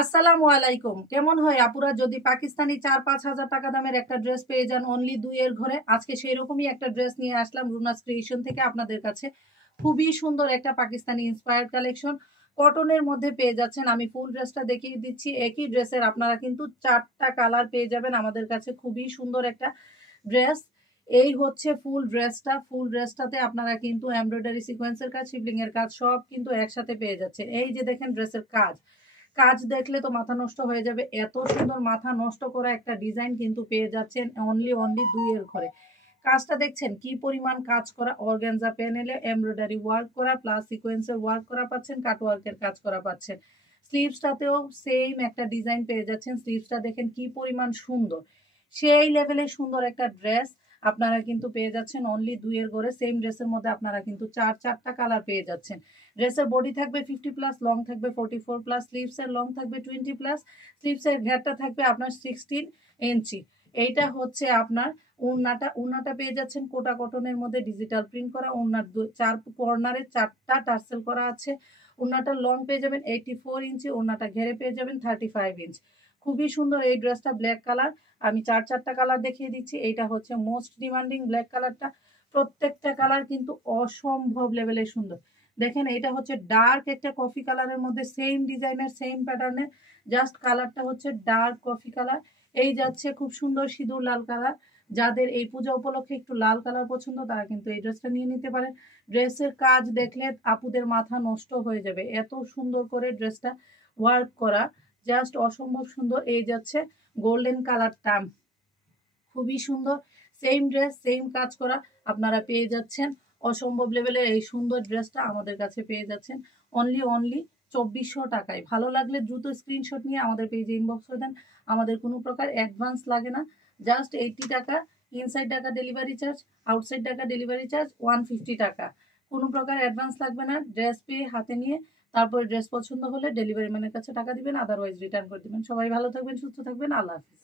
আসসালামু আলাইকুম। কেমন হয় আপুরা যদি পাকিস্তানি ৪-৫ হাজার টাকা দামের একটা ড্রেস পেয়ে যান অনলি ২ এর ঘরে? আজকে সেরকমই একটা ড্রেস নিয়ে আসলাম রুনাস ক্রিয়েশন থেকে আপনাদের কাছে। খুবই সুন্দর একটা পাকিস্তানি ইন্সপায়ার্ড কালেকশন। কটনের মধ্যে পেয়ে যাচ্ছেন। আমি ফুল ড্রেসটা দেখিয়ে দিচ্ছি। একই ড্রেসের আপনারা কিন্তু ৪ টা কালার পেয়ে যাবেন আমাদের কাছে। খুবই সুন্দর একটা ড্রেস। এই হচ্ছে ফুল ড্রেসটা। ফুল ড্রেসটাতে আপনারা কিন্তু এমব্রয়ডারি সিকোয়েন্সের কাজ, শিবলিং এর কাজ সব কিন্তু একসাথে পেয়ে যাচ্ছে। এই যে দেখেন ড্রেসের কাজ। কাজ দেখলে তো মাথা নষ্ট হয়ে যাবে। এত সুন্দর মাথা নষ্ট করা একটা ডিজাইন কিন্তু পেয়ে যাচ্ছেন অনলি ২ এর ঘরে। কাজটা দেখছেন কি পরিমাণ কাজ করা, অর্গানজা প্যানেলে এমব্রয়ডারি ওয়ার্ক করা প্লাস সিকোয়েন্সের ওয়ার্ক করা পাচ্ছেন, কাট ওয়ার্কের কাজ করা পাচ্ছেন। স্লিভসটাতেও সেম একটা ডিজাইন পেয়ে যাচ্ছেন। স্লিভসটা দেখেন কি পরিমাণ সুন্দর। সেই লেভেলের সুন্দর একটা ড্রেস আপনারা কিন্তু পেয়ে যাচ্ছেন অনলি ২ এর ঘরে। সেম ড্রেসের মধ্যে আপনারা কিন্তু ৪টা কালার পেয়ে যাচ্ছেন। ড্রেসের বডি থাকবে 50 প্লাস, লং থাকবে 44 প্লাস, স্লিভসের লং থাকবে 20 প্লাস, স্লিভসের ঘেরটা থাকবে আপনার 16 ইঞ্চি। এইটা হচ্ছে আপনার উন্নাটা পেয়ে যাচ্ছেন কোটা কটনের মধ্যে ডিজিটাল প্রিন্ট করা। উন্নার ৪ কর্নারে ৪টা টার্সেল করা আছে। উন্নাটার লং পেয়ে যাবেন 84 ইঞ্চি, উন্নাটা ঘেরে পেয়ে যাবেন 35 ইঞ্চ। খুবই সুন্দর এই ড্রেসটা, ব্ল্যাক কালার। আমি ৪টা কালার দেখিয়ে দিচ্ছি। এইটা হচ্ছে মোস্ট ডিমান্ডিং ব্ল্যাক কালারটা। প্রত্যেকটা কালার কিন্তু অসম্ভব লেভেলের সুন্দর। দেখেন এটা হচ্ছে ডার্ক একটা কফি কালারের মধ্যে সেম ডিজাইনের সেম প্যাটার্নের, জাস্ট কালারটা হচ্ছে ডার্ক কফি কালার। এই যাচ্ছে খুব সুন্দর সিঁদুর লাল কালার। যাদের এই পূজা উপলক্ষে একটু লাল কালার পছন্দ তারা কিন্তু এই ড্রেসটা নিয়ে নিতে পারেন। ড্রেসের কাজ দেখলে আপুদের মাথা নষ্ট হয়ে যাবে, এত সুন্দর করে ড্রেসটা ওয়ার্ক করা, জাস্ট অসম্ভব সুন্দর। এই যাচ্ছে গোল্ডেন কালারটা, খুবই সুন্দর। সেম ড্রেস সেম কাজ করা আপনারা পেয়ে যাচ্ছেন। অসম্ভব লেভেলের এই সুন্দর ড্রেসটা আমাদের কাছে পেয়ে যাচ্ছেন অনলি ২৪০০ টাকায়। ভালো লাগলে দ্রুত স্ক্রিনশট নিয়ে আমাদের পেজে ইনবক্স করে দেন। আমাদের কোনো প্রকার অ্যাডভান্স লাগে না, জাস্ট 80 টাকা ইনসাইড টাকা ডেলিভারি চার্জ, আউটসাইড টাকা ডেলিভারি চার্জ 150 টাকা। কোনো প্রকার অ্যাডভান্স লাগবে না। ড্রেস পেয়ে হাতে নিয়ে তারপরে ড্রেস পছন্দ হলে ডেলিভারি ম্যানের কাছে টাকা দিবেন, আদারওয়াইজ রিটার্ন করে দিবেন। সবাই ভালো থাকবেন, সুস্থ থাকবেন। আল্লাহ হাফিজ।